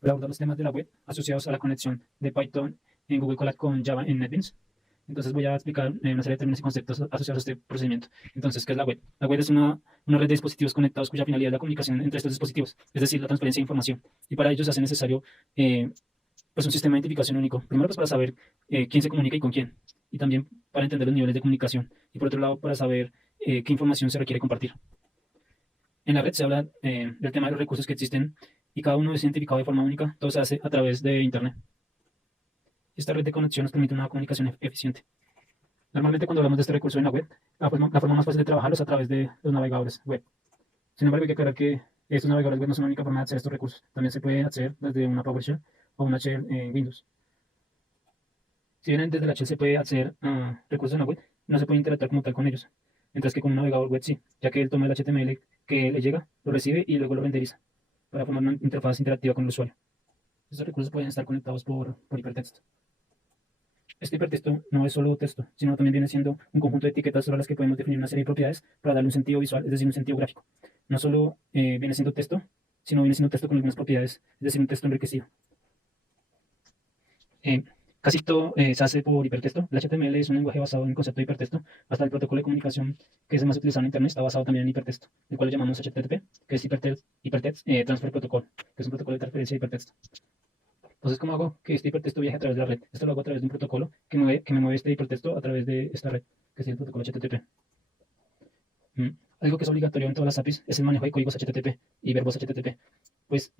para abordar los temas de la web asociados a la conexión de Python en Google Colab con Java en NetBeans. Entonces voy a explicar una serie de términos y conceptos asociados a este procedimiento. Entonces, ¿qué es la web? La web es una red de dispositivos conectados cuya finalidad es la comunicación entre estos dispositivos, es decir, la transferencia de información. Y para ello se hace necesario pues un sistema de identificación único. Primero, pues para saber quién se comunica y con quién. Y también para entender los niveles de comunicación. Y por otro lado, para saber qué información se requiere compartir. En la red se habla del tema de los recursos que existen y cada uno es identificado de forma única. Todo se hace a través de Internet. Esta red de conexión nos permite una comunicación eficiente. Normalmente cuando hablamos de este recurso en la web, la forma más fácil de trabajarlo es a través de los navegadores web. Sin embargo, hay que aclarar que estos navegadores web no son la única forma de acceder a estos recursos. También se puede acceder desde una PowerShell o una shell en Windows. Si bien desde la shell se puede acceder a recursos en la web, no se puede interactuar como tal con ellos. Mientras que con un navegador web sí, ya que él toma el HTML que le llega, lo recibe y luego lo renderiza para formar una interfaz interactiva con el usuario. Estos recursos pueden estar conectados por hipertexto. Este hipertexto no es solo texto, sino también viene siendo un conjunto de etiquetas sobre las que podemos definir una serie de propiedades para darle un sentido visual, es decir, un sentido gráfico. No solo viene siendo texto, sino viene siendo texto con algunas propiedades, es decir, un texto enriquecido. Eh, Casi todo se hace por hipertexto. El HTML es un lenguaje basado en el concepto de hipertexto. Hasta el protocolo de comunicación que es el más utilizado en Internet está basado también en hipertexto, el cual le llamamos HTTP, que es Hypertext Transfer Protocol, que es un protocolo de transferencia de hipertexto. Entonces, ¿cómo hago que este hipertexto viaje a través de la red? Esto lo hago a través de un protocolo que me mueve este hipertexto a través de esta red, que es el protocolo HTTP. Mm. Algo que es obligatorio en todas las APIs es el manejo de códigos HTTP y verbos HTTP. Pues,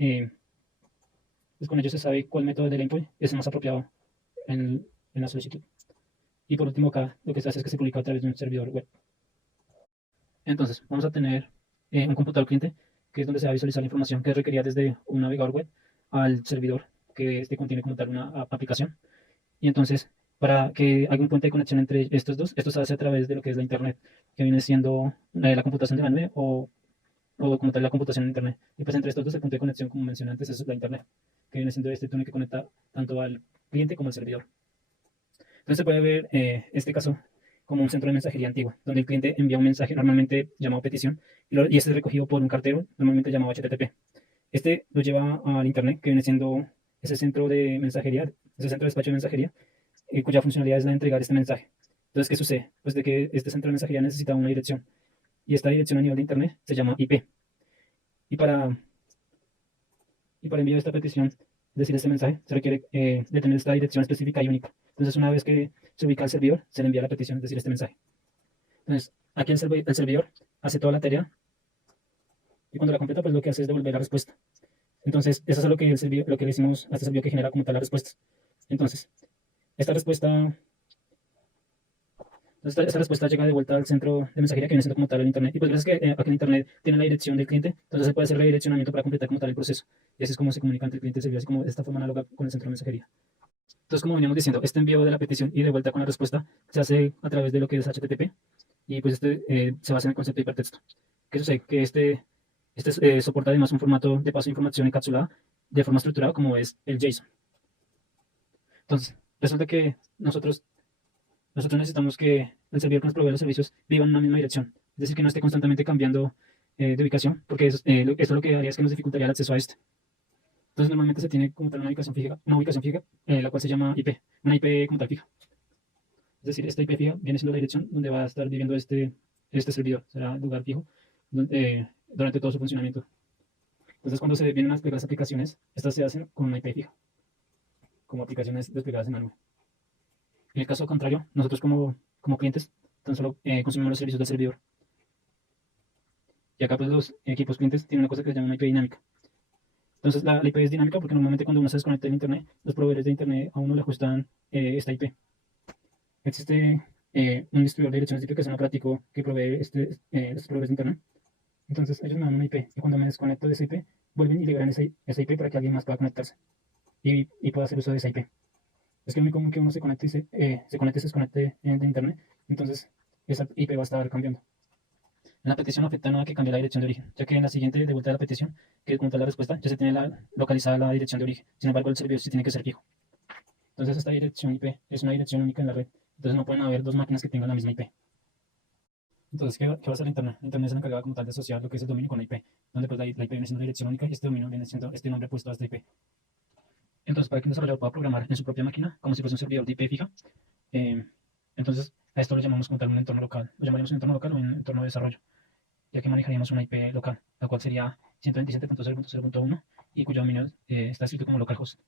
pues con ello se sabe cuál método del endpoint es el más apropiado en la solicitud. Y por último, acá lo que se hace es que se publica a través de un servidor web. Entonces, vamos a tener un computador cliente, que es donde se va a visualizar la información que es requerida desde un navegador web al servidor, que este contiene como tal una aplicación. Y entonces, para que haga un puente de conexión entre estos dos, esto se hace a través de lo que es la Internet, que viene siendo la computación de la nube o como tal la computación en Internet. Y pues entre estos dos, el punto de conexión, como mencioné antes, es la Internet, que viene siendo este túnel que conecta tanto al cliente como al servidor. Entonces se puede ver este caso como un centro de mensajería antiguo, donde el cliente envía un mensaje normalmente llamado petición y este es recogido por un cartero normalmente llamado HTTP. Este lo lleva al Internet, que viene siendo ese centro de mensajería, ese centro de despacho de mensajería, cuya funcionalidad es la de entregar este mensaje. Entonces, ¿qué sucede? Pues de que este centro de mensajería necesita una dirección y esta dirección a nivel de Internet se llama IP. Y para, y para enviar esta petición, es decir, este mensaje, se requiere de tener esta dirección específica y única. Entonces, una vez que se ubica al servidor, se le envía la petición, es decir, este mensaje. Entonces, aquí el servidor hace toda la tarea y cuando la completa, pues lo que hace es devolver la respuesta. Entonces, eso es lo que le decimos a este servidor que genera como tal las respuestas. Entonces, esta respuesta, esta respuesta llega de vuelta al centro de mensajería que viene siendo como tal el Internet. Y pues gracias a que aquí el Internet tiene la dirección del cliente, entonces se puede hacer redireccionamiento para completar como tal el proceso. Y así es como se comunica entre el cliente y el servidor, así como de esta forma análoga con el centro de mensajería. Entonces, como veníamos diciendo, este envío de la petición y de vuelta con la respuesta se hace a través de lo que es HTTP y pues este se basa en el concepto de hipertexto. ¿Qué sucede? Que este soporta además un formato de paso de información encapsulada de forma estructurada como es el JSON. Entonces, resulta que nosotros necesitamos que el servidor que nos provee los servicios viva en una misma dirección. Es decir, que no esté constantemente cambiando de ubicación, porque esto lo que haría es que nos dificultaría el acceso a este. Entonces, normalmente se tiene como tal una ubicación fija la cual se llama IP, una IP como tal fija. Es decir, esta IP fija viene siendo la dirección donde va a estar viviendo este servidor. Será el lugar fijo durante todo su funcionamiento. Entonces, cuando se vienen a desplegar las aplicaciones, estas se hacen con una IP fija, como aplicaciones desplegadas en la nube. En el caso contrario, nosotros como clientes tan solo consumimos los servicios del servidor. Y acá pues los equipos clientes tienen una cosa que se llama una IP dinámica. Entonces la IP es dinámica porque normalmente cuando uno se desconecta del Internet, los proveedores de Internet a uno le ajustan esta IP. Existe un distribuidor de direcciones de IP que es un aparato que provee estos proveedores de Internet. Entonces ellos me dan una IP y cuando me desconecto de esa IP, vuelven y liberan esa IP para que alguien más pueda conectarse y pueda hacer uso de esa IP. Es que es muy común que uno se conecte y se desconecte de Internet, entonces esa IP va a estar cambiando. En la petición no afecta nada que cambie la dirección de origen, ya que en la siguiente de vuelta de la petición, que es como tal la respuesta, ya se tiene localizada la dirección de origen. Sin embargo, el servidor sí tiene que ser fijo. Entonces esta dirección IP es una dirección única en la red. Entonces no pueden haber dos máquinas que tengan la misma IP. Entonces, ¿qué va a hacer la Internet? La Internet es la encargada como tal de asociar lo que es el dominio con la IP, donde pues la IP viene siendo la dirección única y este dominio viene siendo este nombre puesto a esta IP. Entonces, para que un desarrollador pueda programar en su propia máquina, como si fuese un servidor de IP fija, eh, entonces a esto lo llamamos como tal un entorno local. Lo llamaríamos un entorno local o un entorno de desarrollo, ya que manejaríamos una IP local, la cual sería 127.0.0.1 y cuyo dominio está escrito como localhost.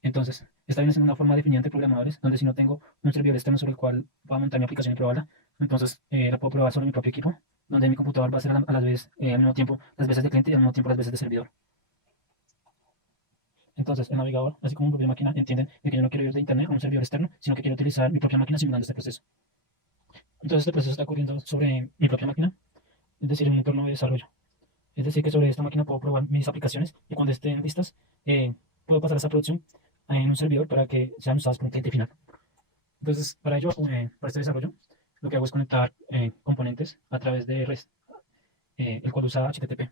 Entonces, esta viene siendo una forma definida entre programadores, donde si no tengo un servidor externo sobre el cual voy a montar mi aplicación y probarla, entonces la puedo probar sobre mi propio equipo, donde mi computador va a hacer a la vez, al mismo tiempo, las veces de cliente y al mismo tiempo las veces de servidor. Entonces, el navegador, así como mi propia máquina, entienden de que yo no quiero ir de internet a un servidor externo, sino que quiero utilizar mi propia máquina simulando este proceso. Entonces, este proceso está ocurriendo sobre mi propia máquina, es decir, en un entorno de desarrollo. Es decir, que sobre esta máquina puedo probar mis aplicaciones y cuando estén listas, puedo pasar esa producción en un servidor para que sean usadas por un cliente final. Entonces, para ello, para este desarrollo, lo que hago es conectar componentes a través de REST, el cual usa HTTP.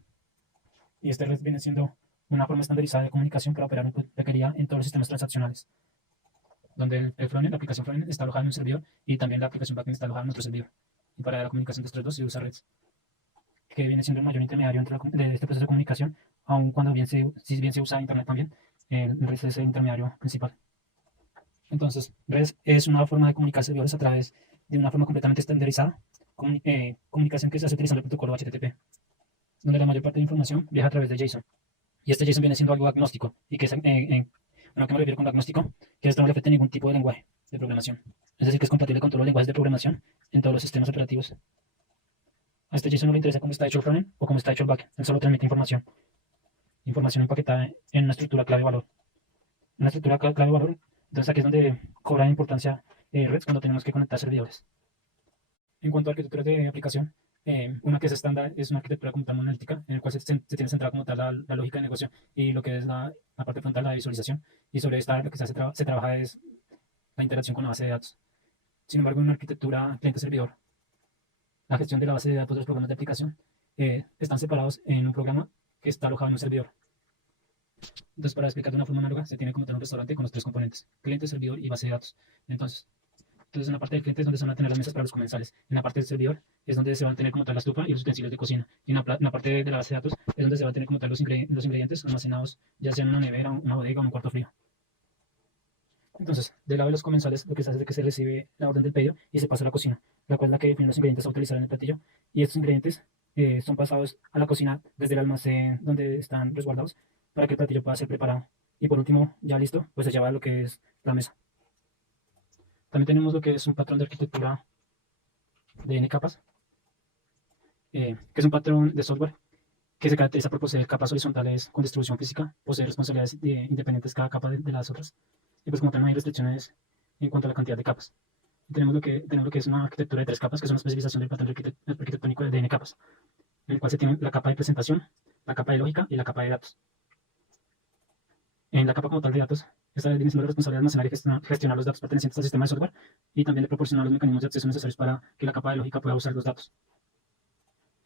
Y este REST viene siendo una forma estandarizada de comunicación para operar una pequeña en todos los sistemas transaccionales, donde el frontend, la aplicación frontend está alojada en un servidor y también la aplicación backend está alojada en otro servidor. Y para la comunicación de estos dos se usa REST, que viene siendo el mayor intermediario entre de este proceso de comunicación, aun cuando si bien se usa Internet también, el REST es el intermediario principal. Entonces, REST es una forma de comunicar servidores a través de una forma completamente estandarizada, comunicación que se hace utilizando el protocolo HTTP, donde la mayor parte de la información viaja a través de JSON. Y este JSON viene siendo algo agnóstico, y que es, bueno, ¿qué me refiero con agnóstico? Que esto no le afecta a ningún tipo de lenguaje de programación. Es decir, que es compatible con todos los lenguajes de programación en todos los sistemas operativos. A este JSON no le interesa cómo está hecho el frontend o cómo está hecho el backend, él solo transmite información. Información empaquetada en una estructura clave-valor. Una estructura clave-valor, entonces aquí es donde cobra importancia REST cuando tenemos que conectar servidores. En cuanto a arquitecturas de aplicación, una que es estándar es una arquitectura como tal monolítica, en la cual se tiene centrada como tal la lógica de negocio y lo que es la parte frontal, la visualización. Y sobre esta lo que se trabaja es la interacción con la base de datos. Sin embargo, en una arquitectura cliente-servidor, la gestión de la base de datos de los programas de aplicación están separados en un programa que está alojado en un servidor. Entonces, para explicar de una forma análoga, se tiene como tal un restaurante con los tres componentes: cliente, servidor y base de datos. Entonces, en la parte del cliente es donde se van a tener las mesas para los comensales. En la parte del servidor es donde se van a tener como tal la estufa y los utensilios de cocina. Y en la parte de la base de datos es donde se va a tener como tal los ingredientes almacenados, ya sea en una nevera, una bodega o un cuarto frío. Entonces, del lado de los comensales, lo que se hace es que se recibe la orden del pedido y se pasa a la cocina, la cual es la que define los ingredientes a utilizar en el platillo. Y estos ingredientes son pasados a la cocina desde el almacén donde están resguardados para que el platillo pueda ser preparado. Y por último, ya listo, pues se lleva a lo que es la mesa. También tenemos lo que es un patrón de arquitectura de N capas, que es un patrón de software que se caracteriza por poseer capas horizontales con distribución física, posee responsabilidades independientes cada capa de las otras, y pues como tal no hay restricciones en cuanto a la cantidad de capas. Y tenemos lo que es una arquitectura de tres capas, que es una especificación del patrón arquitectónico de N capas, en el cual se tiene la capa de presentación, la capa de lógica y la capa de datos. En la capa como tal de datos, esta viene siendo la responsabilidad de almacenar y gestionar los datos pertenecientes al sistema de software y también de proporcionar los mecanismos de acceso necesarios para que la capa de lógica pueda usar los datos.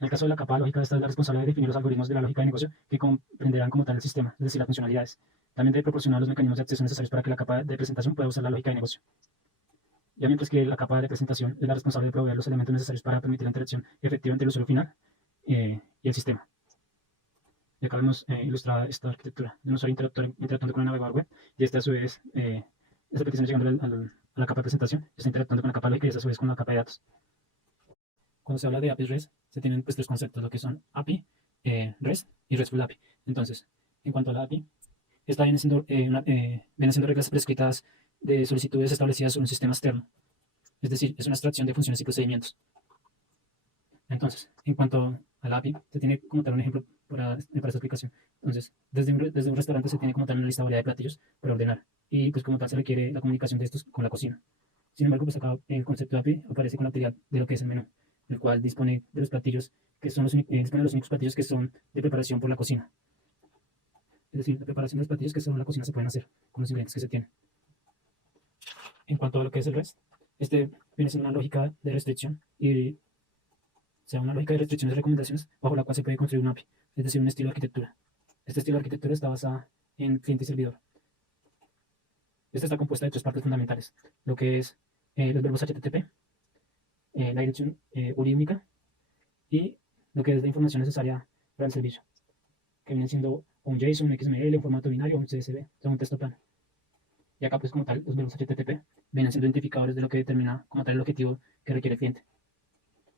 En el caso de la capa lógica, esta es la responsable de definir los algoritmos de la lógica de negocio que comprenderán como tal el sistema, es decir, las funcionalidades. También de proporcionar los mecanismos de acceso necesarios para que la capa de presentación pueda usar la lógica de negocio. Ya mientras que la capa de presentación es la responsable de proveer los elementos necesarios para permitir la interacción efectiva entre el usuario final y el sistema. Y acá vemos ilustrada esta arquitectura de un usuario interactuando con el navegador web y esta a su vez, esta petición llegando a la capa de presentación, está interactuando con la capa lógica y esta a su vez con la capa de datos. Cuando se habla de APIs REST, se tienen pues tres conceptos, lo que son API, REST y RESTful API. Entonces, en cuanto a la API, esta viene siendo reglas prescritas de solicitudes establecidas sobre un sistema externo. Es decir, es una abstracción de funciones y procedimientos. Entonces, en cuanto a la API, se tiene como tal un ejemplo para esta aplicación. Entonces, desde un restaurante se tiene como tal una lista variada de platillos para ordenar. Y pues como tal se requiere la comunicación de estos con la cocina. Sin embargo, pues acá el concepto de API aparece con la utilidad de lo que es el menú, el cual dispone de los platillos que son dispone de los únicos platillos que son de preparación por la cocina. Es decir, la preparación de los platillos que son la cocina se pueden hacer con los ingredientes que se tienen. En cuanto a lo que es el REST, este viene siendo una lógica de restricción y una lógica de restricciones y recomendaciones bajo la cual se puede construir un API, es decir, un estilo de arquitectura. Este estilo de arquitectura está basada en cliente y servidor. Esta está compuesta de tres partes fundamentales, lo que es los verbos HTTP, la dirección URI única y lo que es la información necesaria para el servicio, que viene siendo o un JSON, un XML, un formato binario, un CSV, o sea, un texto plano. Y acá pues como tal los verbos HTTP vienen siendo identificadores de lo que determina como tal el objetivo que requiere el cliente.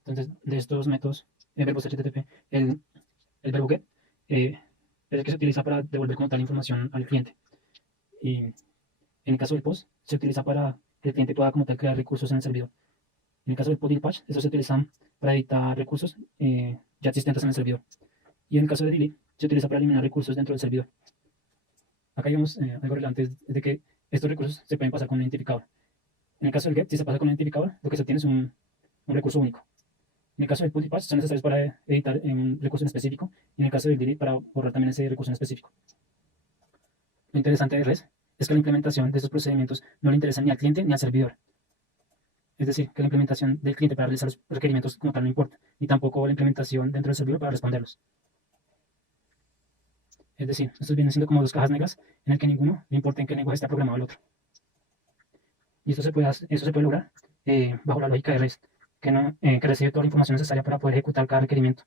Entonces de estos métodos, verbos HTTP, el verbo get es el que se utiliza para devolver como tal información al cliente. Y en el caso del post se utiliza para que el cliente pueda como tal crear recursos en el servidor. En el caso del pod patch, eso se utiliza para editar recursos ya existentes en el servidor. Y en el caso de delete, se utiliza para eliminar recursos dentro del servidor. Acá digamos algo relevante es de que estos recursos se pueden pasar con un identificador. En el caso del get, si se pasa con un identificador, lo que se obtiene es un recurso único. En el caso del put y patch son necesarios para editar un recurso en específico. Y en el caso del delete para borrar también ese recurso en específico. Lo interesante de REST es que la implementación de estos procedimientos no le interesa ni al cliente ni al servidor. Es decir, que la implementación del cliente para realizar los requerimientos como tal no importa, ni tampoco la implementación dentro del servidor para responderlos. Es decir, estos vienen siendo como dos cajas negras en el que ninguno le importa en qué lenguaje está programado el otro. Y esto se puede lograr bajo la lógica de REST, que recibe toda la información necesaria para poder ejecutar cada requerimiento.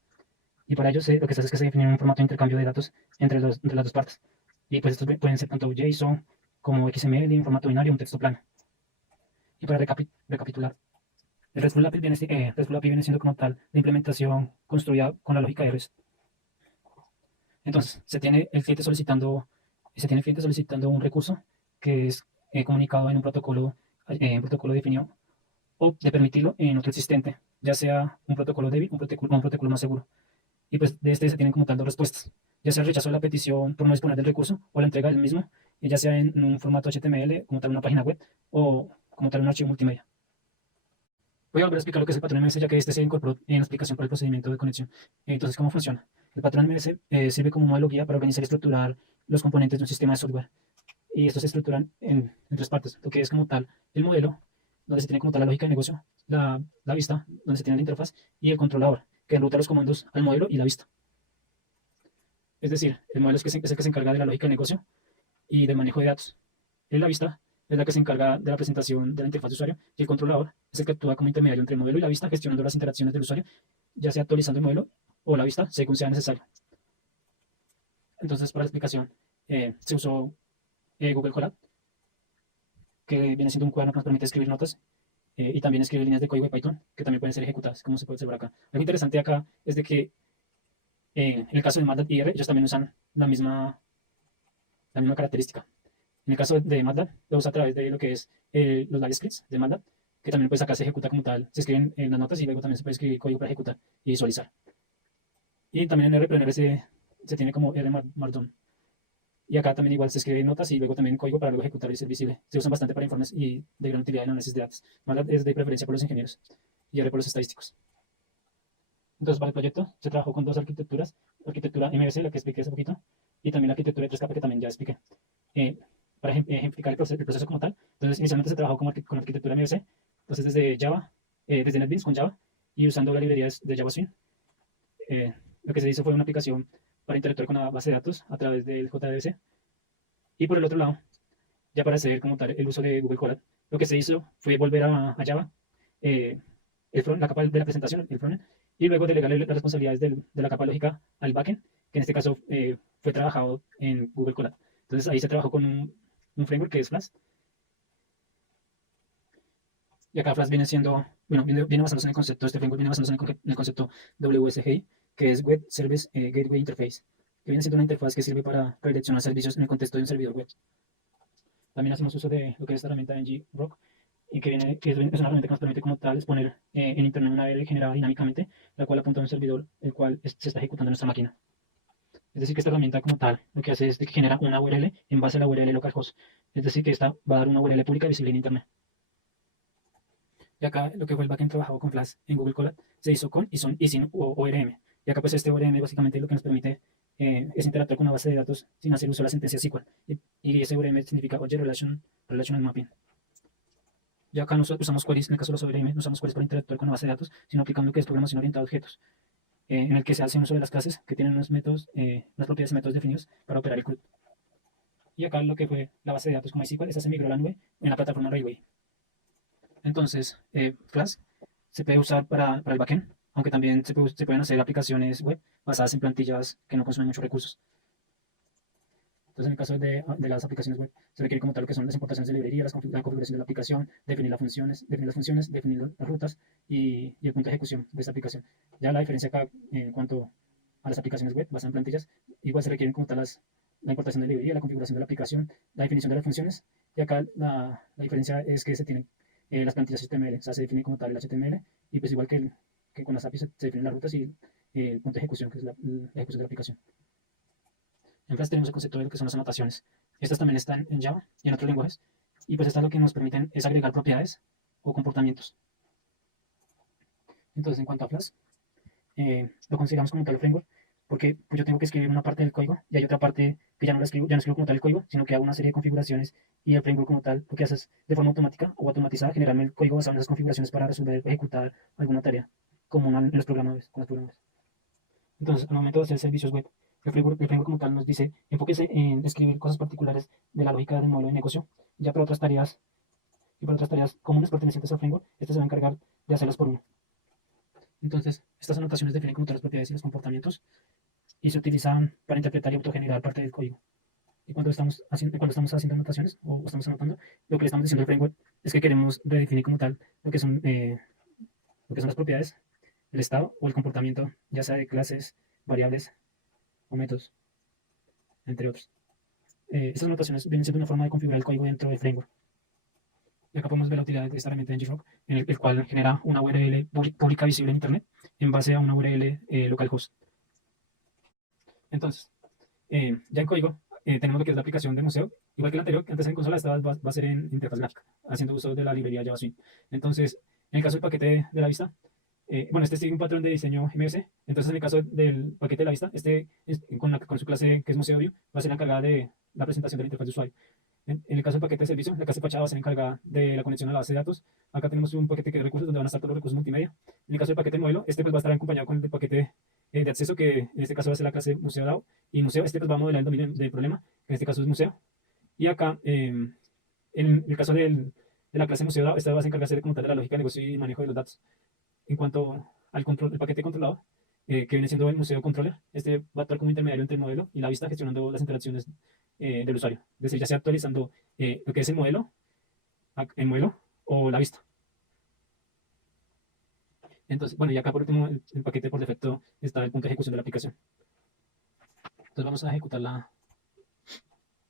Y para ello lo que se hace es que se define un formato de intercambio de datos entre las dos partes. Y pues estos pueden ser tanto JSON como XML, un formato binario, un texto plano. Y para recapitular, el RESTful API viene siendo como tal la implementación construida con la lógica de REST. Entonces, se tiene el cliente solicitando un recurso que es comunicado en un protocolo definido o de permitirlo en otro existente, ya sea un protocolo débil o un protocolo más seguro. Y pues de este se tienen como tal dos respuestas, ya sea el rechazo de la petición por no disponer del recurso o la entrega del mismo, ya sea en un formato HTML, como tal una página web, o como tal un archivo multimedia. Voy a volver a explicar lo que es el patrón MS, ya que este se incorporó en la explicación para el procedimiento de conexión. Entonces, ¿cómo funciona? El patrón MS sirve como modelo guía para organizar y estructurar los componentes de un sistema de software. Y estos se estructuran en tres partes, lo que es como tal el modelo, donde se tiene como tal la lógica de negocio, la vista, donde se tiene la interfaz, y el controlador, que enruta los comandos al modelo y la vista. Es decir, el modelo es el que se encarga de la lógica de negocio y del manejo de datos. En la vista es la que se encarga de la presentación de la interfaz de usuario y el controlador es el que actúa como intermediario entre el modelo y la vista, gestionando las interacciones del usuario, ya sea actualizando el modelo o la vista, según sea necesario. Entonces, para la explicación, se usó Google Colab, que viene siendo un cuaderno que nos permite escribir notas y también escribir líneas de código de Python, que también pueden ser ejecutadas, como se puede observar acá. Algo interesante acá es de que en el caso de MATLAB y R, ellos también usan la misma característica. En el caso de MATLAB, lo usa a través de lo que es los live scripts de MATLAB, que también pues acá se ejecuta como tal, se escriben en las notas y luego también se puede escribir código para ejecutar y visualizar. Y también en R, pero en R se tiene como R Markdown. Y acá también igual se escriben notas y luego también código para luego ejecutar y ser visible. Se usan bastante para informes y de gran utilidad en análisis de datos. MATLAB es de preferencia por los ingenieros y R por los estadísticos. Entonces, para el proyecto se trabajó con dos arquitecturas, arquitectura MVC, la que expliqué hace poquito, y también la arquitectura de 3 capas, que también ya expliqué. Eh, para ejemplificar el proceso como tal, entonces inicialmente se trabajó con arquitectura MVC, entonces desde Java, desde NetBeans con Java, y usando las librerías de Java Swing. Lo que se hizo fue una aplicación para interactuar con la base de datos a través del JDBC. Y por el otro lado, ya para hacer como tal el uso de Google Colab, lo que se hizo fue volver a Java, eh, la capa de la presentación, el frontend, y luego delegarle las responsabilidades de la capa lógica al backend, que en este caso fue trabajado en Google Colab. Entonces ahí se trabajó con un framework que es Flask. Y acá Flask viene siendo, bueno, viene basándose en el concepto, este framework viene basándose en el concepto WSGI, que es Web Service Gateway Interface, que viene siendo una interfaz que sirve para redireccionar servicios en el contexto de un servidor web. También hacemos uso de lo que es esta herramienta ngrok, y que es una herramienta que nos permite como tal exponer en Internet una URL generada dinámicamente, la cual apunta a un servidor, el cual se está ejecutando en nuestra máquina. Es decir, que esta herramienta como tal lo que hace es que genera una URL en base a la URL localhost. Es decir, que esta va a dar una URL pública visible en Internet. Y acá lo que fue el backend trabajado con Flask en Google Colab se hizo con y sin ORM. Y acá pues este ORM básicamente lo que nos permite es interactuar con una base de datos sin hacer uso de la sentencia SQL. Y ese ORM significa Object Relational Mapping. Y acá no usamos queries, en el caso de los ORM, no usamos queries para interactuar con la base de datos, sino aplicando lo que es programación orientada a objetos, en el que se hace uso de las clases que tienen unos métodos, unas propiedades y métodos definidos para operar el CRUD. Y acá lo que fue la base de datos como MySQL, esa se migró a la nube en la plataforma Railway. Entonces, Flask se puede usar para el backend, aunque también se pueden hacer aplicaciones web basadas en plantillas que no consumen muchos recursos. Entonces, en el caso de las aplicaciones web, se requiere como tal lo que son las importaciones de librería, la configuración de la aplicación, definir las funciones, definir las rutas y el punto de ejecución de esta aplicación. Ya la diferencia acá en cuanto a las aplicaciones web basadas en plantillas, igual se requieren como tal la importación de librería, la configuración de la aplicación, la definición de las funciones, y acá la diferencia es que se tienen las plantillas HTML, o sea, se define como tal el HTML, y pues igual que con las APIs se definen las rutas y el punto de ejecución, que es la ejecución de la aplicación. En Flash tenemos el concepto de lo que son las anotaciones. Estas también están en Java y en otros lenguajes. Y pues estas lo que nos permiten es agregar propiedades o comportamientos. Entonces, en cuanto a Flash, lo consideramos como tal el framework, porque pues, yo tengo que escribir una parte del código y hay otra parte que ya no escribo como tal el código, sino que hago una serie de configuraciones y el framework como tal lo que hace es de forma automática o automatizada generarme el código basado en esas configuraciones para resolver o ejecutar alguna tarea, como en los programadores, con los programadores. Entonces, al momento de hacer servicios web, el framework como tal nos dice, enfóquese en escribir cosas particulares de la lógica del modelo de negocio. Ya para otras tareas y para otras tareas comunes pertenecientes al framework, este se va a encargar de hacerlas por uno. Entonces, estas anotaciones definen como tal las propiedades y los comportamientos y se utilizan para interpretar y autogenerar parte del código. Y cuando estamos haciendo anotaciones o estamos anotando, lo que le estamos diciendo al framework es que queremos redefinir como tal lo que son las propiedades, el estado o el comportamiento, ya sea de clases, variables o métodos, entre otros. Estas anotaciones vienen siendo una forma de configurar el código dentro del framework. Y acá podemos ver la utilidad de esta herramienta de ngrok, en el cual genera una URL pública visible en Internet en base a una URL localhost. Entonces, ya en código tenemos lo que es la aplicación de museo, igual que la anterior, que antes en consola esta va a ser en interfaz gráfica, haciendo uso de la librería JavaSwing. Entonces, en el caso del paquete de la vista, bueno, este sigue un patrón de diseño MS, entonces en el caso del paquete de la vista, con su clase que es Museo View, va a ser la encargada de la presentación de la interfaz de usuario. En el caso del paquete de servicio, la clase fachada va a ser encargada de la conexión a la base de datos. Acá tenemos un paquete que es recursos, donde van a estar todos los recursos multimedia. En el caso del paquete modelo, este pues va a estar acompañado con el paquete de acceso, que en este caso va a ser la clase Museo DAO. Y museo, este pues va a modelar el dominio del problema, que en este caso es museo. Y acá, en el caso de la clase Museo DAO, esta va a encargarse de como tal de la lógica de negocio y manejo de los datos. En cuanto al control, el paquete controlador, que viene siendo el Museo Controller, este va a actuar como intermediario entre el modelo y la vista, gestionando las interacciones del usuario. Es decir, ya sea actualizando lo que es el modelo o la vista. Entonces, bueno, y acá por último, el paquete por defecto está el punto de ejecución de la aplicación. Entonces vamos a ejecutar vamos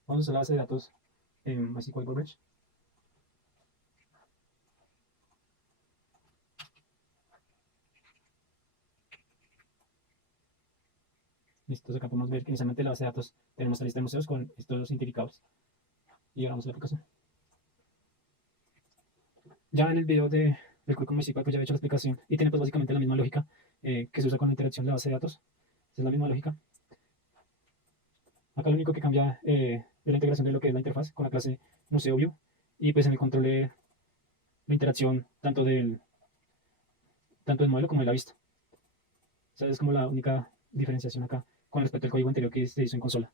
a usar la base de datos en MySQL Coverage. Listo, entonces acá podemos ver que inicialmente en la base de datos tenemos la lista de museos con estos identificados. Y ahora vamos a la aplicación. Ya en el video del currículum municipal pues ya he hecho la explicación y tiene pues básicamente la misma lógica que se usa con la interacción de la base de datos. Es la misma lógica. Acá lo único que cambia es la integración de lo que es la interfaz con la clase Museo View, y pues en el control de la interacción tanto del modelo como de la vista. O sea, es como la única diferenciación acá con respecto al código anterior que se hizo en consola.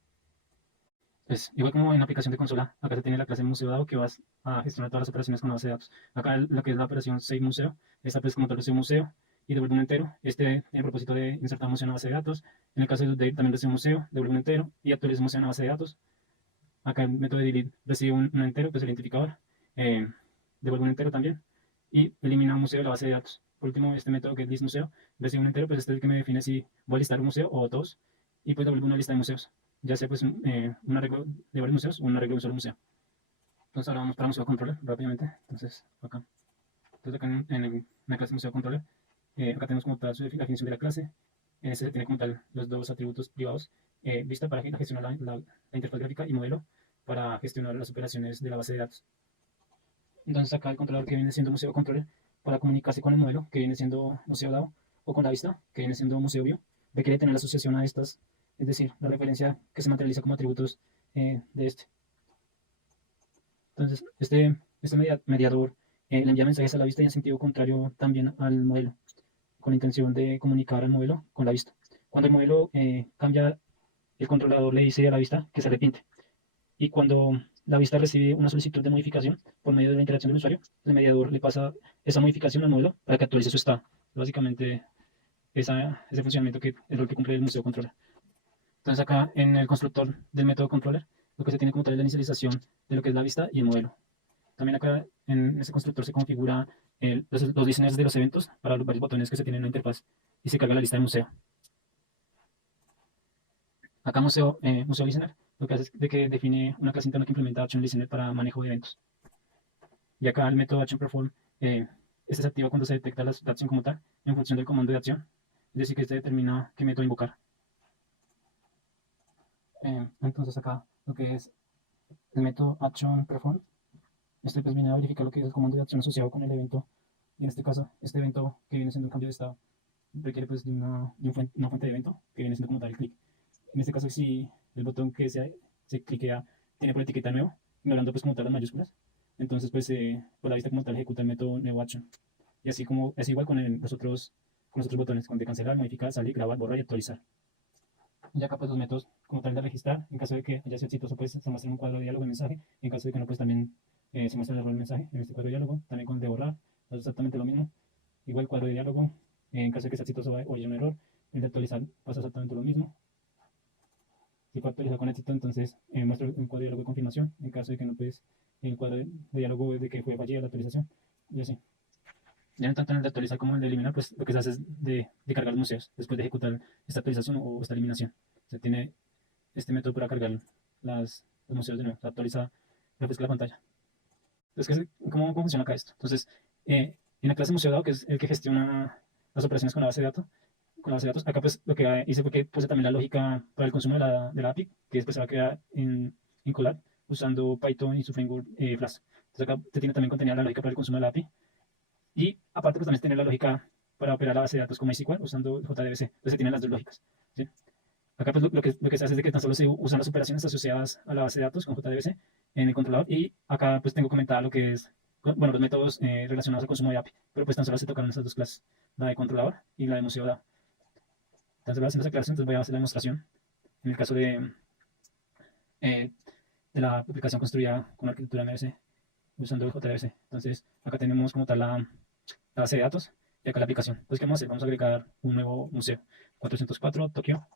Pues igual como en la aplicación de consola, acá se tiene la clase Museo Dado, que vas a gestionar todas las operaciones con la base de datos. Acá lo que es la operación Save Museo, esta pues como tal recibe un museo y devuelve un entero. En el propósito de insertar museo en la base de datos. En el caso de Update también recibe un museo, devuelve un entero y actualiza museo en la base de datos. Acá el método de delete recibe un entero, pues el identificador, eh, devuelve un entero también y elimina un museo de la base de datos. Por último, este método que es list museo recibe un entero, pues este es el que me define si voy a listar un museo o dos, y pues devuelve una lista de museos, ya sea pues un arreglo de varios museos o un arreglo de un solo museo. Entonces ahora vamos para museo controller rápidamente. Entonces acá, en la clase museo controller, acá tenemos como tal la definición de la clase. Se tiene como tal los dos atributos privados, vista para gestionar la interfaz gráfica y modelo para gestionar las operaciones de la base de datos. Entonces acá el controlador, que viene siendo Museo Controller, para comunicarse con el modelo, que viene siendo Museo DAO, o con la vista, que viene siendo Museo View, requiere tener la asociación a estas, es decir, la referencia que se materializa como atributos de este. Entonces, este mediador le envía mensajes a la vista y en sentido contrario también al modelo, con la intención de comunicar al modelo con la vista. Cuando el modelo cambia, el controlador le dice a la vista que se arrepiente. Y cuando la vista recibe una solicitud de modificación por medio de la interacción del usuario, el mediador le pasa esa modificación al modelo para que actualice su estado. Básicamente, ese funcionamiento que es lo que cumple el museo controller. Entonces acá en el constructor del método controller lo que se tiene como tal es la inicialización de lo que es la vista y el modelo. También acá en este constructor se configura los diseños de los eventos para los varios botones que se tienen en la interfaz y se carga la lista de museo. Acá museo listener lo que hace es de que define una clase interna que implementa action listener para manejo de eventos. Y acá el método action perform este se activa cuando se detecta la acción como tal en función del comando de acción, es decir que este determina qué método invocar. Entonces acá lo que es el método action perform, este pues viene a verificar lo que es el comando de acción asociado con el evento, y en este caso este evento que viene siendo el cambio de estado requiere pues de una fuente de evento que viene siendo como tal el clic. En este caso si el botón que se cliquea tiene por etiqueta nuevo, ignorando pues como tal las mayúsculas, entonces pues por la vista como tal ejecuta el método nuevo action. Y así como es igual con con los otros botones, con de cancelar, modificar, salir, grabar, borrar y actualizar. Y acá pues los métodos como tal de registrar, en caso de que haya sido exitoso pues se muestra en un cuadro de diálogo de mensaje, en caso de que no pues también se muestra el error del mensaje en este cuadro de diálogo, también con el de borrar, es exactamente lo mismo, igual cuadro de diálogo, en caso de que sea exitoso o haya un error, el de actualizar pasa exactamente lo mismo. Si fue actualizado con éxito, entonces muestra un cuadro de diálogo de confirmación, en caso de que no pues el cuadro de diálogo de que fue fallida la actualización, y así. Ya no tanto en el de actualizar como en el de eliminar, pues lo que se hace es de cargar los museos después de ejecutar esta actualización o esta eliminación. Se tiene este método para cargar los museos de nuevo, se actualiza, refresca la pantalla. Entonces, ¿cómo funciona acá esto? Entonces, en la clase museo dado, que es el que gestiona las operaciones con la base de datos, acá pues lo que hice fue que puse también la lógica para el consumo de la API, que después se va a crear en Colab usando Python y su framework Flask. Entonces acá te tiene también contenida la lógica para el consumo de la API. Y aparte, pues también tiene la lógica para operar la base de datos con MySQL usando JDBC. Entonces se tienen las dos lógicas. ¿Sí? Acá pues lo que se hace es de que tan solo se usan las operaciones asociadas a la base de datos con JDBC en el controlador. Y acá pues tengo comentado lo que es, bueno, los métodos relacionados al consumo de API. Pero pues tan solo se tocaron esas dos clases, la de controlador y la de museo DAO. Entonces voy a hacer esa clase, entonces voy a hacer la demostración. En el caso eh, de la aplicación construida con arquitectura MS usando el JDBC. Entonces acá tenemos como tal la base de datos y acá la aplicación. Entonces, ¿qué vamos a hacer? Vamos a agregar un nuevo museo. 404 Tokio.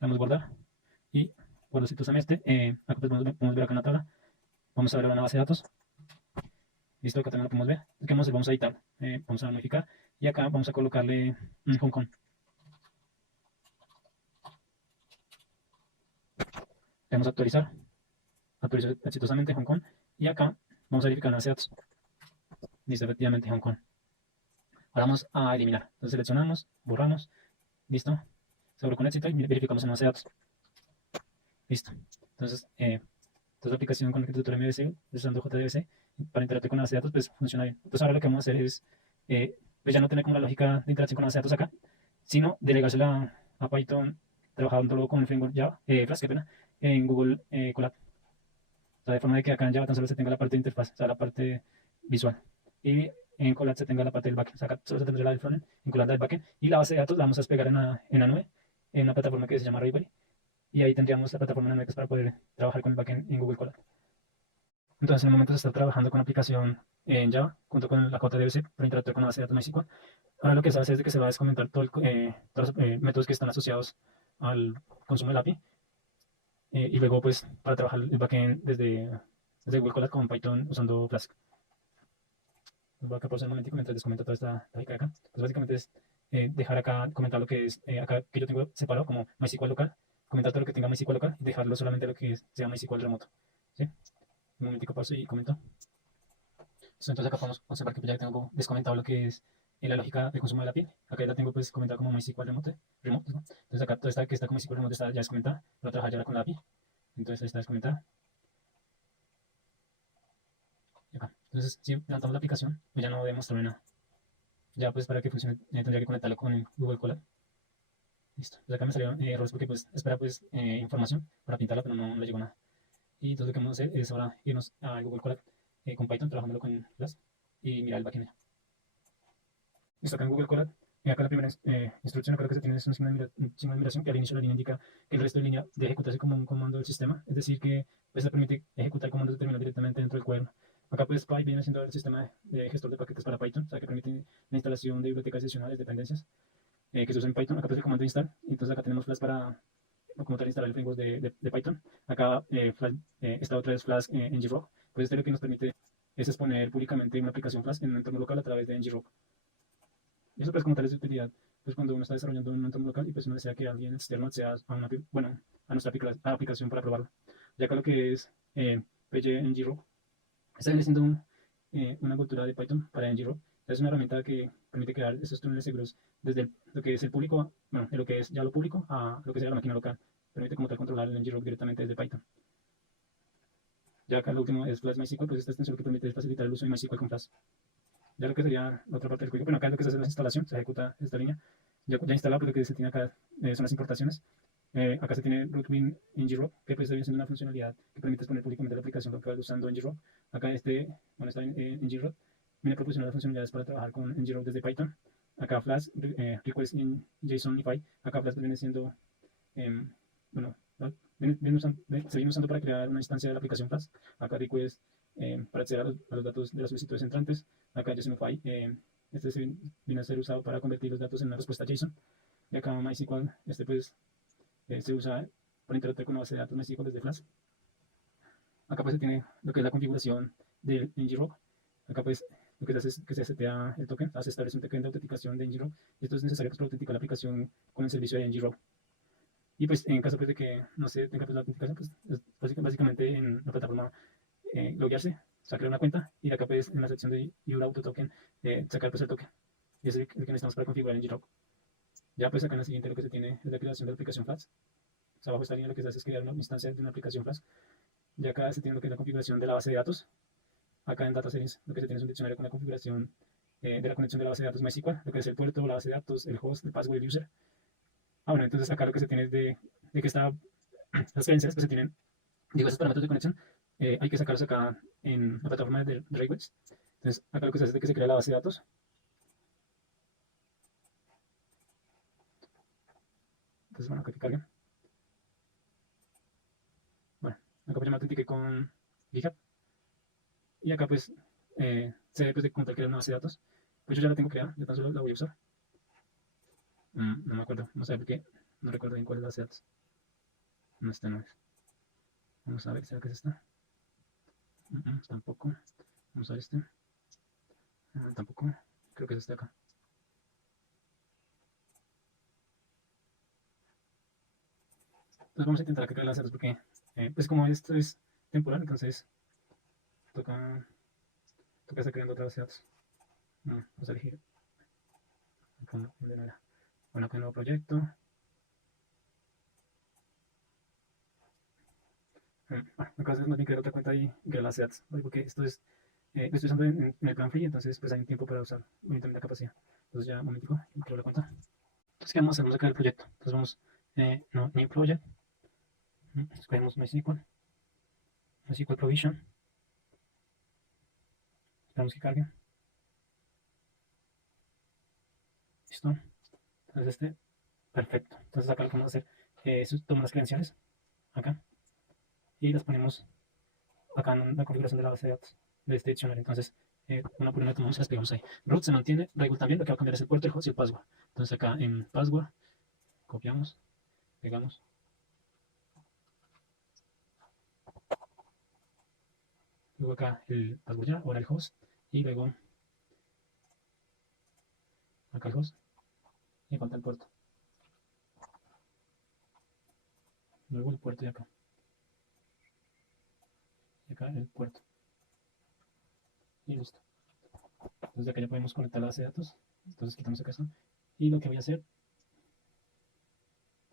Le damos guardar y guardo exitosamente. Acá pues podemos ver acá en la tabla. Vamos a ver una base de datos. Listo, acá también lo podemos ver. ¿Qué vamos a hacer? Vamos a editar. Vamos a modificar y acá vamos a colocarle un Hong Kong. Le vamos a actualizar. Actualizó exitosamente Hong Kong y acá vamos a verificar la base de datos. Listo, efectivamente Hong Kong. Ahora vamos a eliminar. Entonces seleccionamos, borramos. Listo. Seguro con éxito y verificamos en la base de datos. Listo. Entonces, la aplicación con arquitectura MVC usando JDBC para interactuar con la base de datos, pues funciona bien. Entonces, ahora lo que vamos a hacer es, pues ya no tener como la lógica de interacción con la base de datos acá, sino delegársela a Python trabajándolo con el framework Java, Flask, qué pena, en Google Colab. O sea, de forma de que acá en Java tan solo se tenga la parte de interfaz, o sea, la parte visual. Y en Colab se tenga la parte del backend. O sea, acá solo se tendrá la del frontend, en Colab la del backend. Y la base de datos la vamos a despegar en la nube, en una plataforma que se llama Ravelry. Y ahí tendríamos la plataforma de nube para poder trabajar con el backend en Google Colab. Entonces, en el momento se está trabajando con la aplicación en Java, junto con la JDBC, para interactuar con la base de datos MySQL. Ahora lo que se hace es de que se va a descomentar todos los métodos que están asociados al consumo del API. Y luego, pues, para trabajar el backend desde Google Colab con Python usando Flask. Voy a pausar un momentico mientras les comento toda esta lógica de acá. Pues básicamente es dejar acá, comentar lo que es acá que yo tengo separado como MySQL local, comentar todo lo que tenga MySQL local y dejarlo solamente lo que sea MySQL remoto. ¿Sí? Un momentico pauso y comento. Entonces acá podemos observar que ya tengo descomentado lo que es la lógica de consumo de la API. Acá ya la tengo pues comentada como MySQL remote, ¿no? Entonces acá toda esta que está como MySQL remote está ya descomentada, voy a trabajar ya con la API. Entonces ahí está descomentada. Acá. Entonces si levantamos la aplicación, pues ya no debe mostrarme nada. Ya pues para que funcione tendría que conectarlo con Google Colab. Listo. Pues acá me salieron errores porque pues espera pues información para pintarla, pero no le llegó nada. Y entonces lo que vamos a hacer es ahora irnos a Google Colab con Python, trabajándolo con Flask y mirar el backend. Listo, acá en Google Colab, acá la primera instrucción, acá lo que se tiene es un signo de admiración que al inicio de la línea indica que el resto de línea debe ejecutarse como un comando del sistema, es decir, que pues, le permite ejecutar comandos de terminal directamente dentro del cuaderno. Acá pues Py viene siendo el sistema de gestor de paquetes para Python, o sea que permite la instalación de bibliotecas adicionales, dependencias. que se usa en Python. Acá pues el comando install. Entonces acá tenemos Flash para como tal instalar el framework de Python. Acá esta otra es Flash ngrok. Pues este lo que nos permite es exponer públicamente una aplicación Flash en un entorno local a través de ngrok. Y eso pues como tal es de utilidad pues cuando uno está desarrollando un entorno local y pues uno desea que alguien externo acceda a una, bueno, a nuestra aplicación para probarlo. Ya acá lo que es PG ngrok, esta viene siendo una cultura de Python para ngrok. Es una herramienta que permite crear esos túneles seguros desde lo que es el público, bueno, de lo que es ya lo público a lo que sea la máquina local. Permite como tal controlar el ngrok directamente desde Python. Ya acá lo último es Flash MySQL, pues esta extensión lo que permite es facilitar el uso de MySQL con Flash. Ya lo que sería la otra parte del código, bueno, acá es lo que se hace en la instalación, se ejecuta esta línea. Ya instalado, pues lo que se tiene acá son las importaciones. Acá se tiene rootwin ngrok, que pues está siendo una funcionalidad que permite exponer públicamente la aplicación local usando ngrok. Acá bueno, está ngrok, viene proporcionando las funcionalidades para trabajar con ngrok desde Python. Acá Flash, request in JSONify, acá Flash viene siendo, bueno, se viene usando para crear una instancia de la aplicación Flash. Acá request para acceder a los datos de las solicitudes entrantes. Acá JSONify, este viene a ser usado para convertir los datos en una respuesta JSON. Y acá MySQL, este pues se usa para interactuar con la base de datos MySQL desde Flash. Acá pues se tiene lo que es la configuración del ngrok. Acá pues lo que se hace es que se setea el token, se establece un token de autenticación de ngrok. Y esto es necesario pues, para autenticar la aplicación con el servicio de ngrok. Y pues en caso pues, de que no se tenga pues, la autenticación, pues es básicamente en la plataforma loguearse, sacar una cuenta y acá pues en la sección de Your Auto Token sacar pues el token. Y ese es el que necesitamos para configurar en ngrok. Ya pues acá en la siguiente lo que se tiene es la creación de la aplicación Flash. O sea, abajo esta línea lo que se hace es crear una instancia de una aplicación Flash. Ya acá se tiene lo que es la configuración de la base de datos. Acá en Data Settings lo que se tiene es un diccionario con la configuración de la conexión de la base de datos MySQL, lo que es el puerto, la base de datos, el host, el password, el user. Bueno, entonces acá lo que se tiene es de que las credenciales que se tienen, digo, esos parámetros de conexión, hay que sacarlos acá en la plataforma de Railways. Entonces acá lo que se hace es de que se crea la base de datos. Entonces, bueno, acá que carguen. Bueno, acá pues yo me autentiqué con GitHub. Y acá pues se ve pues de cómo tal crear una base de datos. Pues yo ya la tengo creada, yo tan solo la voy a usar. No me acuerdo, no sé por qué, no recuerdo bien cuál es la base de datos. No, esta no es. Vamos a ver, ¿será que es esta? Tampoco. Vamos a ver este. Tampoco. Creo que es este acá. Entonces vamos a intentar crear las datos porque, pues como esto es temporal, entonces toca estar creando otra base de datos. Vamos a elegir. Acá no era. Bueno, acá un nuevo proyecto. Acá es más bien crear otra cuenta y crear las ads, porque esto es, lo estoy usando en el plan free, entonces pues hay un tiempo para usar también la capacidad. Entonces ya un momentico, creo la cuenta. Entonces, ¿qué vamos a hacer? Vamos a crear el proyecto. Entonces vamos, no, new project. Escogemos MySQL provision. Esperamos que cargue. Listo. Entonces perfecto. Entonces acá lo que vamos a hacer es tomar las credenciales, acá, y las ponemos acá en la configuración de la base de datos de este diccionario. Entonces, una por una tomamos y las pegamos ahí. Root se mantiene, Railway también, lo que va a cambiar es el puerto, el host y el password. Entonces acá en password, copiamos, pegamos. Luego acá el password ya, ahora el host, y luego acá el host, y falta el puerto. Luego el puerto de acá. Y acá el puerto. Y listo. Entonces de acá ya podemos conectar la base de datos. Entonces quitamos acá esto. Y lo que voy a hacer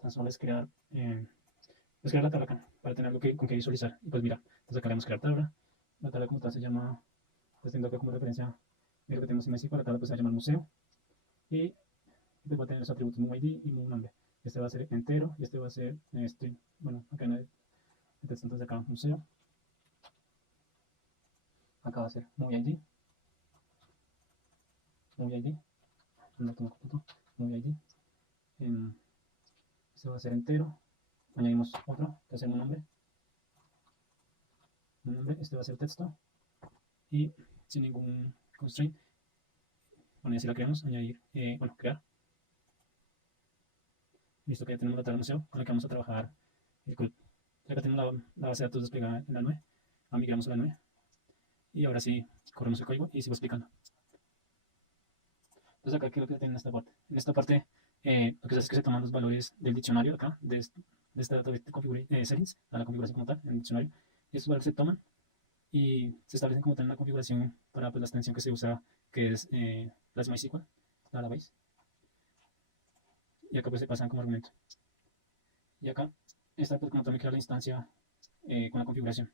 tan solo es crear la tabla acá para tener algo con que visualizar. Y pues mira, entonces acá le vamos a crear tabla. La tabla como tal se llama, pues tengo acá como referencia de lo que tenemos en MySQL. La tabla pues se va a llamar museo. Y pues va a tener los atributos MoID y MoNumber. Este va a ser entero y este va a ser string. Bueno, acá en el texto entonces acá museo. Acá va a ser MoID. MoID. No tengo punto. MoID. Este va a ser entero. Añadimos otro que va a ser MoNumber. Este va a ser texto. Y sin ningún constraint. Bueno, y así la creamos. Añadir, bueno, crear. Listo, que ya tenemos la tabla del museo con la que vamos a trabajar el CRUD. Ya que tenemos la base de datos desplegada en la nube, migramos a la nube y ahora sí corremos el código y sigo explicando. Entonces acá, ¿qué es lo que tiene en esta parte? En esta parte lo que se hace es que se toman los valores del diccionario acá, de esta database settings, a la configuración como tal, en el diccionario. Y estos valores se toman y se establecen como tal una configuración para pues, la extensión que se usa, que es las MySQL, la database. Y acá pues se pasan como argumento. Y acá esta pues como tal me crea la instancia con la configuración.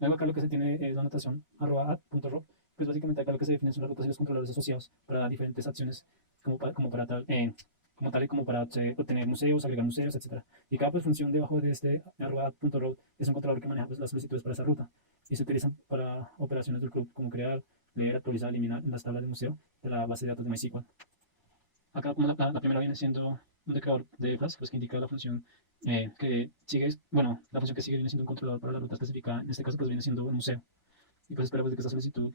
Luego acá lo que se tiene es la anotación @add.row, pues básicamente acá lo que se define son las rutas y los controladores asociados para diferentes acciones como tal y como para obtener museos, agregar museos, etcétera. Y cada pues, función debajo de este @add.row es un controlador que maneja pues, las solicitudes para esa ruta y se utilizan para operaciones del club como crear, leer, actualizar, eliminar en las tablas de museo de la base de datos de MySQL. Acá como la primera viene siendo un declarador de flash, pues que indica la función que sigue, bueno, la función que sigue viene siendo un controlador para la ruta específica, en este caso pues viene siendo un museo. Y pues esperamos que esta solicitud,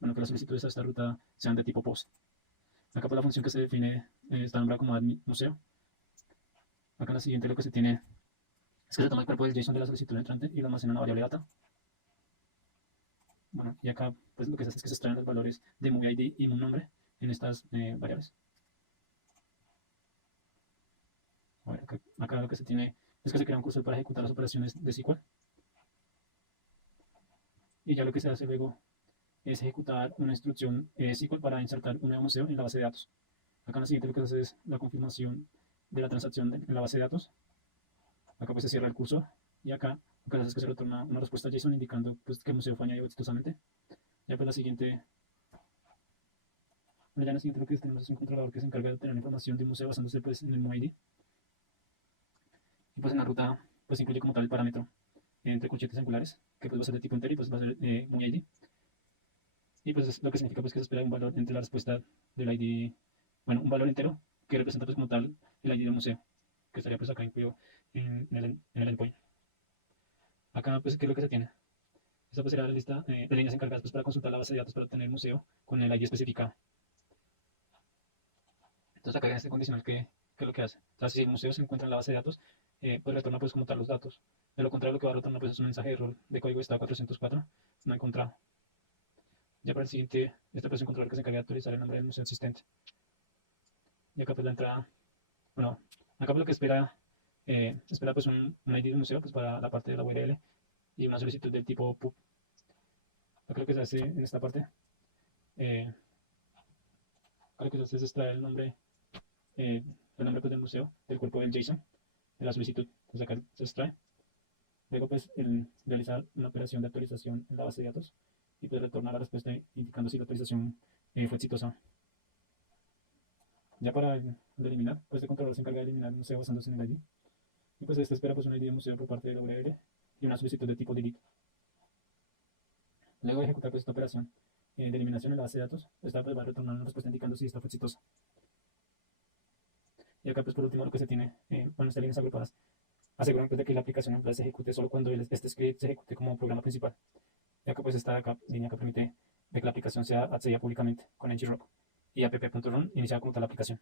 bueno, que las solicitudes a esta ruta sean de tipo POST. Acá pues la función que se define está nombrada como admin museo. Acá en la siguiente lo que se tiene es que se toma el cuerpo del JSON de la solicitud entrante y lo almacena en una variable data. Bueno, y acá pues lo que se hace es que se extraen los valores de MovieID y MovNumber en estas variables. Bueno, acá lo que se tiene es que se crea un cursor para ejecutar las operaciones de SQL. Y ya lo que se hace luego es ejecutar una instrucción SQL para insertar un nuevo museo en la base de datos. Acá en la siguiente lo que se hace es la confirmación de la transacción en la base de datos. Acá pues se cierra el cursor y acá lo que se hace es que se retorna una respuesta JSON indicando pues, que el museo fue añadido exitosamente. Ya pues la siguiente, bueno, ya en la siguiente lo que tenemos es un controlador que se encarga de obtener información de un museo basándose pues en el MovID. Y pues en la ruta pues incluye como tal el parámetro entre corchetes angulares, que pues va a ser de tipo entero y pues va a ser MovID. Y pues lo que significa pues que se espera un valor entre la respuesta del ID, bueno, un valor entero que representa pues como tal el ID del museo, que estaría pues acá incluido en el endpoint. Acá pues qué es lo que se tiene. Esta pues será la lista de líneas encargadas pues, para consultar la base de datos para obtener el museo con el ID especificado. Entonces acá este condicional que es lo que hace. O sea, si el museo se encuentra en la base de datos, pues retorna pues como tal los datos. De lo contrario, lo que va a retornar pues es un mensaje de error de código estado 404, no encontrado. Ya para el siguiente, esta pues es un controlador que se encarga de actualizar el nombre del museo existente. Y acá pues la entrada, bueno, acá pues lo que espera pues un ID del museo pues para la parte de la URL y una solicitud del tipo pub. Acá lo que se hace en esta parte, eh, acá lo que se hace es extraer el nombre pues, del museo del cuerpo del JSON de la solicitud. Entonces acá se extrae. Luego pues realizar una operación de actualización en la base de datos y pues retornar la respuesta indicando si la actualización fue exitosa. Ya para el eliminar, pues el controlador se encarga de eliminar el museo basándose en el ID. Y pues este espera pues un ID de museo por parte de la URL y una solicitud de tipo delete. Luego de ejecutar pues esta operación de eliminación en la base de datos, esta pues va a retornar una respuesta indicando si esta fue exitosa. Y acá pues por último lo que se tiene, bueno, estas líneas agrupadas aseguran pues de que la aplicación en plan se ejecute solo cuando este script se ejecute como programa principal. Y acá pues esta línea que permite de que la aplicación sea accedida públicamente con ngrok y app.run iniciar como tal la aplicación.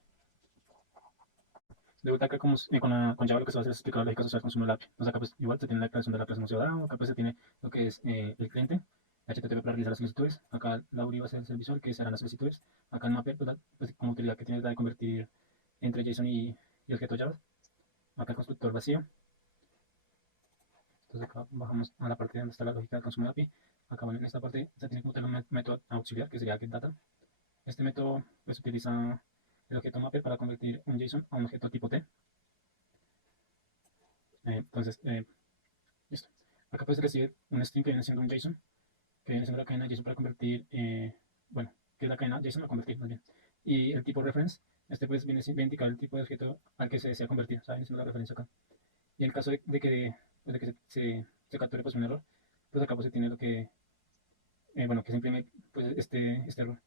De vuelta acá con Java lo que se va a hacer es explicar la lógica social con Joomla API. Entonces acá pues igual se tiene la declaración de la clase museo dado, acá pues se tiene lo que es el cliente, HTTP para realizar las solicitudes, acá la URI va a ser el servicio que serán las solicitudes, acá el mapper pues, como utilidad que tiene la de convertir entre JSON y objeto Java, acá el constructor vacío. Entonces acá bajamos a la parte donde está la lógica del consumo de API. Acá bueno, en esta parte se tiene como un método auxiliar que sería getData. Este método pues utiliza el objeto mapper para convertir un JSON a un objeto tipo T. Entonces, listo. Acá puedes recibir un string que viene siendo un JSON, que viene siendo la cadena JSON para convertir, bueno, que es la cadena JSON para convertir más bien. Y el tipo reference, este pues viene a indicar el tipo de objeto al que se desea convertir, o sea, viene siendo la referencia acá. Y en el caso de que se capture pues un error, pues acá pues se tiene lo que, bueno, que se imprime pues este error.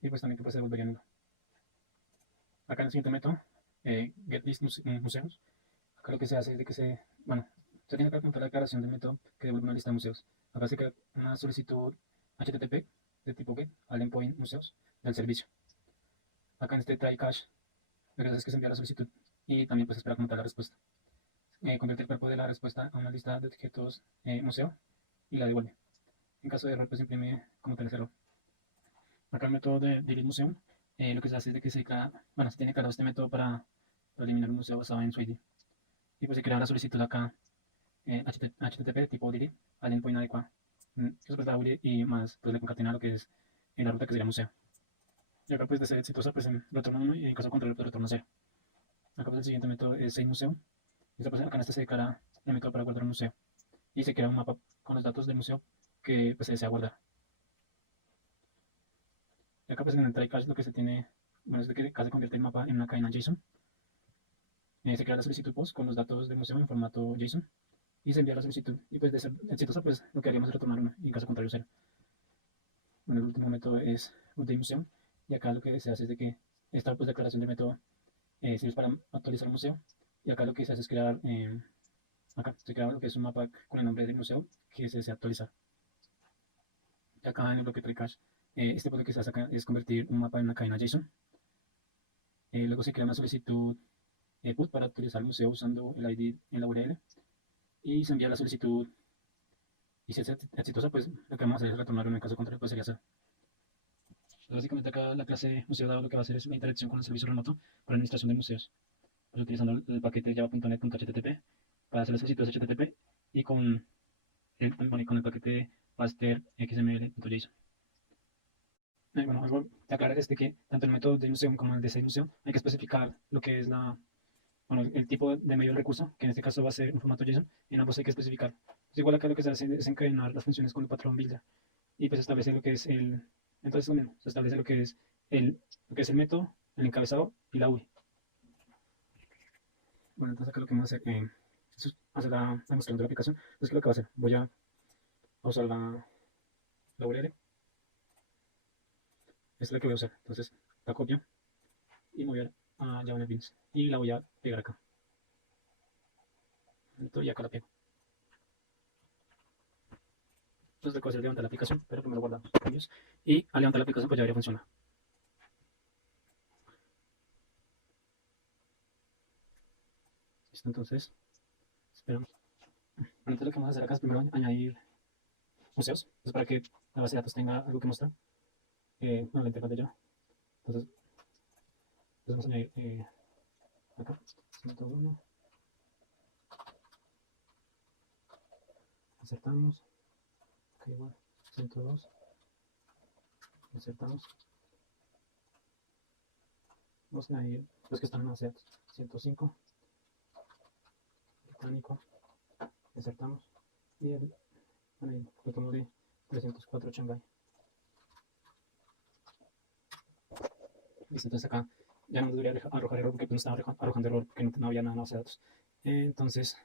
Y pues también que pues se devolvería nulo. Acá en el siguiente método, getList museos, acá lo que se hace es de que bueno, se tiene que apuntar la declaración del método que devuelve una lista de museos. Acá se crea una solicitud HTTP de tipo GET al endpoint museos del servicio. Acá en este try cache, lo que hace es que se envía la solicitud y también pues espera como tal la respuesta. Convierte el cuerpo de la respuesta a una lista de objetos museo y la devuelve. En caso de error, pues imprime como tal ese error. Acá el método de delete museo, lo que se hace es de que se crea, bueno, se tiene creado este método para eliminar un museo basado en su ID. Y pues se crea la solicitud acá, HTTP tipo delete, al endpoint adecuado. Después la URI y más, pues le concatena lo que es en la ruta que sería museo. Y acá pues de ser exitosa, pues retorna 1 y en caso contrario, pues retorna 0. Acá pues el siguiente método es save museo. Y pues, acá en este se declara el método para guardar un museo. Y se crea un mapa con los datos del museo que pues, se desea guardar. Y acá pues en el try cache lo que se tiene, bueno, es de que acá se convierte el mapa en una cadena JSON. Se crea la solicitud post con los datos del museo en formato JSON y se envía la solicitud. Y pues de ser exitosa, pues lo que haríamos es retornar 1 y en caso contrario 0. Bueno, el último método es update museo. Y acá lo que se hace es de que esta pues, declaración del método sirve para actualizar el museo. Y acá lo que se hace es crear, acá se crea lo que es un mapa con el nombre del museo que se desea actualizar. Y acá en el bloque try cache, este lo que se hace acá es convertir un mapa en una cadena JSON. Luego se crea una solicitud put para actualizar el museo usando el ID en la URL y se envía la solicitud y si es exitosa pues lo que vamos a hacer es retornar en el caso contrario pues sería 0. Básicamente acá la clase museo dado lo que va a hacer es la interacción con el servicio remoto para administración de museos, pues utilizando el paquete java.net.http para hacer las solicitudes HTTP y con el paquete paster xml.json. Bueno, algo de aclarar es de que tanto el método de museo como el de save museo hay que especificar lo que es bueno, el tipo de medio del recurso, que en este caso va a ser un formato JSON, y en ambos hay que especificar. Pues igual acá lo que se hace es encadenar las funciones con el patrón builder y pues establece lo que es entonces lo mismo, se establece lo que es el método, el encabezado y la UI. Bueno, entonces acá lo que vamos a hacer es hacer la demostración de la aplicación. Entonces, ¿qué es lo que voy a hacer? Voy a usar la URL, esta es la que voy a usar, entonces la copio y me voy a Java NetBeans y la voy a pegar acá. Y acá la pego. Entonces lo que voy a hacer es levantar la aplicación, pero primero guardar los cambios y al levantar la aplicación pues ya debería funcionar. Listo, entonces esperamos. Bueno, entonces lo que vamos a hacer acá es primero añadir museos, pues para que la base de datos tenga algo que mostrar. Bueno, la interfaz de Java. Entonces, vamos a añadir acá 101, insertamos, acá igual 102, insertamos, vamos a añadir los que están en la base de datos, 105, británico, insertamos, y el de 304 Shanghai. Listo, entonces acá ya no nos debería arrojar error porque no estaba arrojando error porque no había nada en la base de datos. Entonces,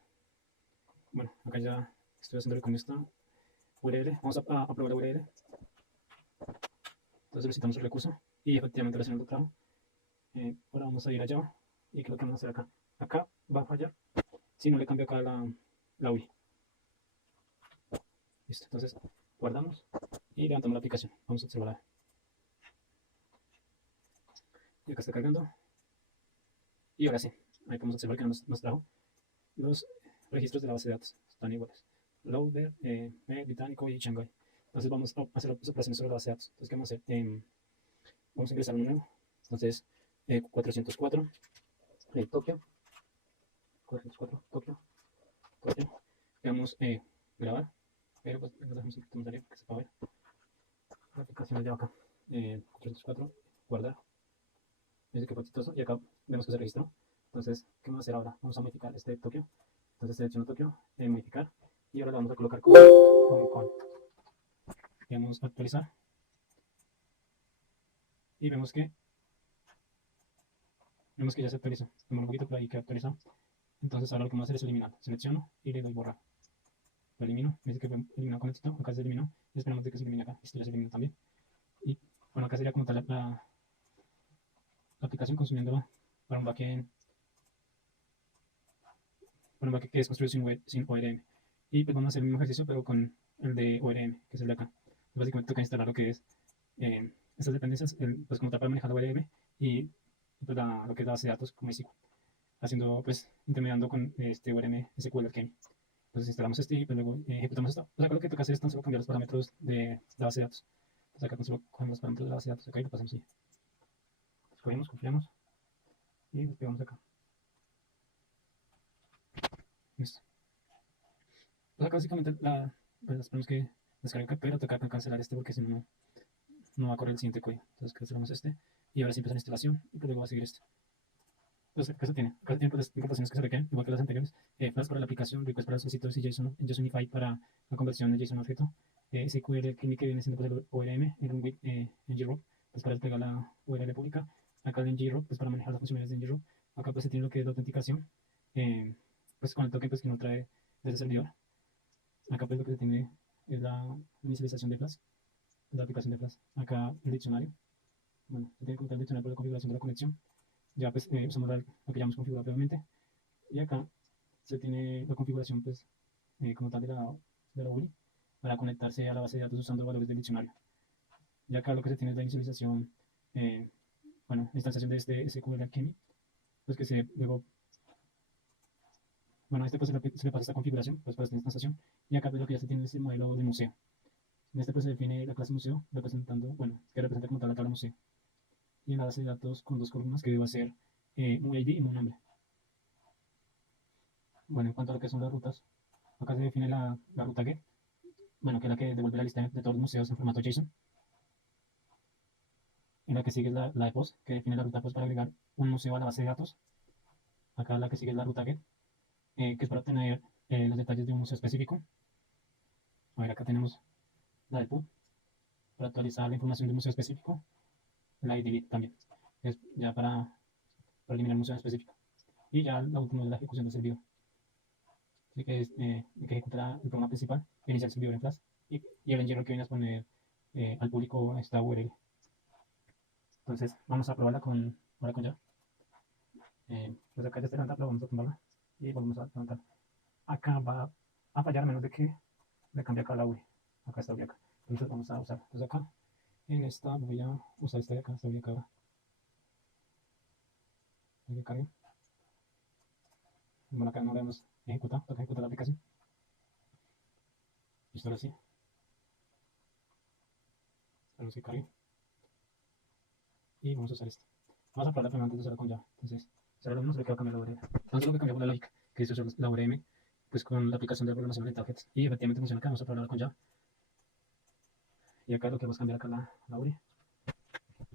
bueno, acá ya estoy haciéndole con esta URL. Vamos a probar la URL. Entonces solicitamos el recurso y efectivamente recién lo trajo. Ahora vamos a ir a Java y ¿qué es lo que vamos a hacer acá? Acá va a fallar si no le cambio acá la UI. Listo, entonces guardamos y levantamos la aplicación. Vamos a observar. Y acá está cargando. Y ahora sí, ahí podemos observar que nos trajo los registros de la base de datos. Están iguales. Loader, británico y Shanghai. Entonces vamos a hacer las operaciones sobre la base de datos. Entonces, ¿qué vamos a hacer? Vamos a ingresar uno nuevo. Entonces, 404, Tokio. 404, Tokio. Tokio. Le damos grabar. Pero pues lo dejamos un poquito más arriba que se pueda ver. La aplicación es de acá. 404, guardar. Dice que fue exitoso y acá vemos que se registró. Entonces, ¿qué vamos a hacer ahora? Vamos a modificar este Tokio. Entonces selecciono Tokio, modificar y ahora le vamos a colocar como Hong Kong. Le vamos a actualizar y vemos que ya se actualizó. Demora un poquito por ahí que actualizó. Entonces ahora lo que vamos a hacer es eliminar. Selecciono y le doy borrar. Lo elimino. Me dice que fue eliminado con éxito. Acá se eliminó. Y esperamos de que se elimine acá. Esto ya se eliminó también. Y bueno, acá sería como tal la aplicación consumiéndola para un backend. Para un backend que es construido sin ORM. Y pues vamos a hacer el mismo ejercicio pero con el de ORM, que es el de acá. Básicamente toca instalar lo que es estas dependencias, pues como tal para manejar la ORM y pues lo que es la base de datos como MySQL, haciendo pues intermediando con este ORM SQL Alchemy. Entonces instalamos este y pues luego ejecutamos esto. Pues acá lo que toca hacer es tan solo cambiar los parámetros de la base de datos. Entonces acá tan solo cogemos los parámetros de la base de datos acá y lo pasamos así. Escogemos, confiamos y los pegamos acá. Listo. Pues acá básicamente pues tenemos que descargar, pero toca cancelar este porque si no, no va a correr el siguiente código. Entonces cancelamos este y ahora sí empieza la instalación y pues luego va a seguir este. Entonces, ¿qué se tiene? Acá se tienen pues, las importaciones que se requieren, igual que las anteriores. Flash para la aplicación, request para los requisitos y JSON, JSONify para la conversión de JSON a objeto. SQL que viene siendo pues, el ORM, el with ngrok, pues para desplegar la URL pública. Acá el ngrok, pues para manejar las funcionalidades de ngrok. Acá pues se tiene lo que es la autenticación, pues con el token pues que uno trae desde el servidor. Acá pues lo que se tiene es la inicialización de Flash, la aplicación de Flash. Acá el diccionario. Bueno, se tiene que contar el diccionario para la configuración de la conexión. Ya pues usamos lo que ya hemos configurado previamente. Y acá se tiene la configuración pues, como tal de la URI para conectarse a la base de datos usando valores del diccionario. Y acá lo que se tiene es la inicialización, bueno, la instanciación de este SQL Alchemy, pues que se luego, bueno, a este pues se le pasa esta configuración pues para esta instanciación. Y acá pues lo que ya se tiene es el modelo de museo. En este pues se define la clase museo representando, bueno, que representa como tal la tabla museo. Y en la base de datos con dos columnas que debe ser un ID y un nombre. Bueno, en cuanto a lo que son las rutas, acá se define la ruta GET, bueno, que es la que devuelve la lista de todos los museos en formato JSON. En la que sigue es la de POST, que define la ruta POST para agregar un museo a la base de datos. Acá la que sigue es la ruta GET, que es para obtener los detalles de un museo específico. A ver, acá tenemos la de PUB, para actualizar la información de un museo específico. La IDB también, es ya para eliminar un museo específico. Y ya la última es la ejecución del servidor. Así que, que ejecutará el programa principal, iniciar el servidor en Flash, y el engineer que viene a poner al público esta URL. Entonces, vamos a probarla ahora con ya. Pues acá ya está levantada, pero vamos a tumbarla y volvemos a levantar. Acá va a fallar a menos de que le cambie acá la URI. Acá está URI acá. Entonces vamos a usar. Entonces acá, en esta voy a usar esta de acá, esta URI acá. Voy a cargar. Bueno, acá no le hemos ejecutado, toca ejecutar la aplicación. Listo, ahora sí. Esperamos que cargue. Y vamos a usar esto. Vamos a probar primero antes de usarla con Java. Entonces, será lo mismo, solo que va a cambiar la URL. Entonces, lo que cambiamos la lógica, que es usar la URM, pues con la aplicación de programación de targets. Y efectivamente funciona acá. Vamos a probarla con Java. Y acá lo que vamos a cambiar acá la URI.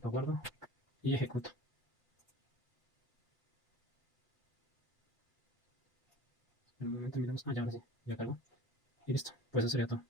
Lo guardo y ejecuto. En un momento miramos. Ah, ya ahora sí, ya cargo. Y listo. Pues eso sería todo.